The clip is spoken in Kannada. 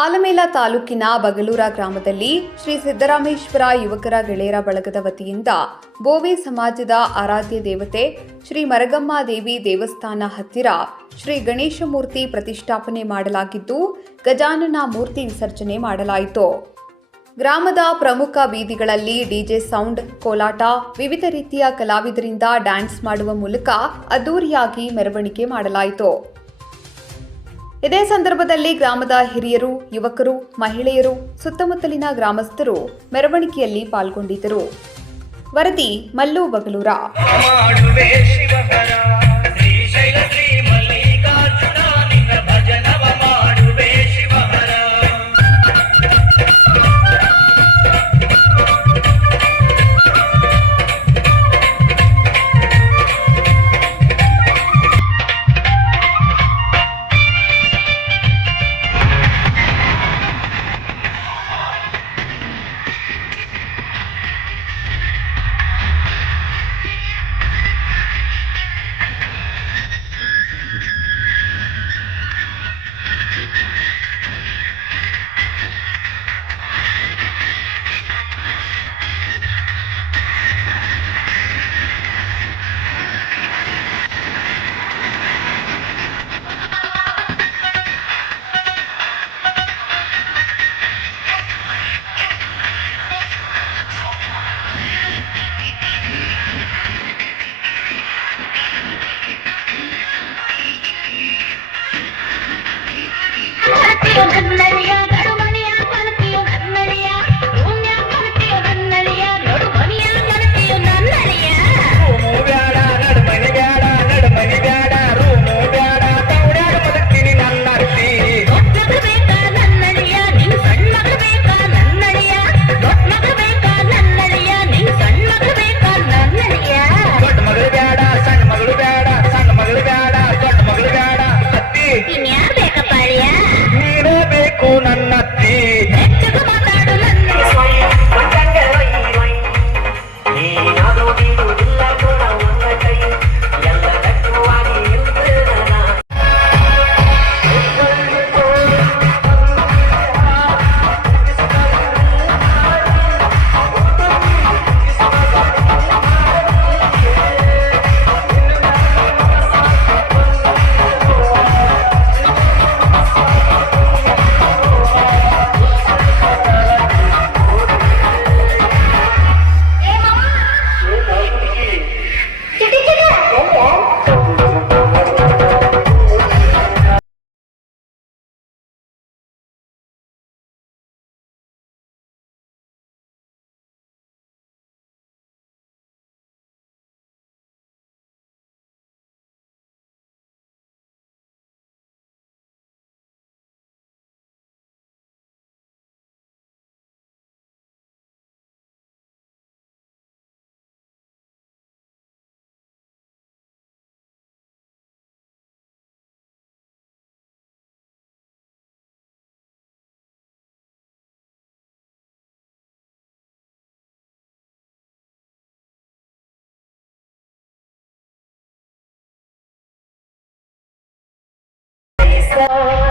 ಆಲಮೇಲ ತಾಲೂಕಿನ ಬಗಲೂರ ಗ್ರಾಮದಲ್ಲಿ ಶ್ರೀ ಸಿದ್ದರಾಮೇಶ್ವರ ಯುವಕರ ಗೆಳೆಯರ ಬಳಗದ ವತಿಯಿಂದ ಬೋವಿ ಸಮಾಜದ ಆರಾಧ್ಯ ದೇವತೆ ಶ್ರೀ ಮರಗಮ್ಮ ದೇವಿ ದೇವಸ್ಥಾನ ಹತ್ತಿರ ಶ್ರೀ ಗಣೇಶ ಮೂರ್ತಿ ಪ್ರತಿಷ್ಠಾಪನೆ ಮಾಡಲಾಗಿದ್ದು ಗಜಾನನ ಮೂರ್ತಿ ವಿಸರ್ಜನೆ ಮಾಡಲಾಯಿತು. ಗ್ರಾಮದ ಪ್ರಮುಖ ಬೀದಿಗಳಲ್ಲಿ ಡಿಜೆ ಸೌಂಡ್, ಕೋಲಾಟ, ವಿವಿಧ ರೀತಿಯ ಕಲಾವಿದರಿಂದ ಡ್ಯಾನ್ಸ್ ಮಾಡುವ ಮೂಲಕ ಅದ್ದೂರಿಯಾಗಿ ಮೆರವಣಿಗೆ ಮಾಡಲಾಯಿತು. ಇದೇ ಸಂದರ್ಭದಲ್ಲಿ ಗ್ರಾಮದ ಹಿರಿಯರು, ಯುವಕರು, ಮಹಿಳೆಯರು, ಸುತ್ತಮುತ್ತಲಿನ ಗ್ರಾಮಸ್ಥರು ಮೆರವಣಿಗೆಯಲ್ಲಿ ಪಾಲ್ಗೊಂಡಿದ್ದರು. ವರದಿ ಮಲ್ಲು ಬಗಲೂರ. So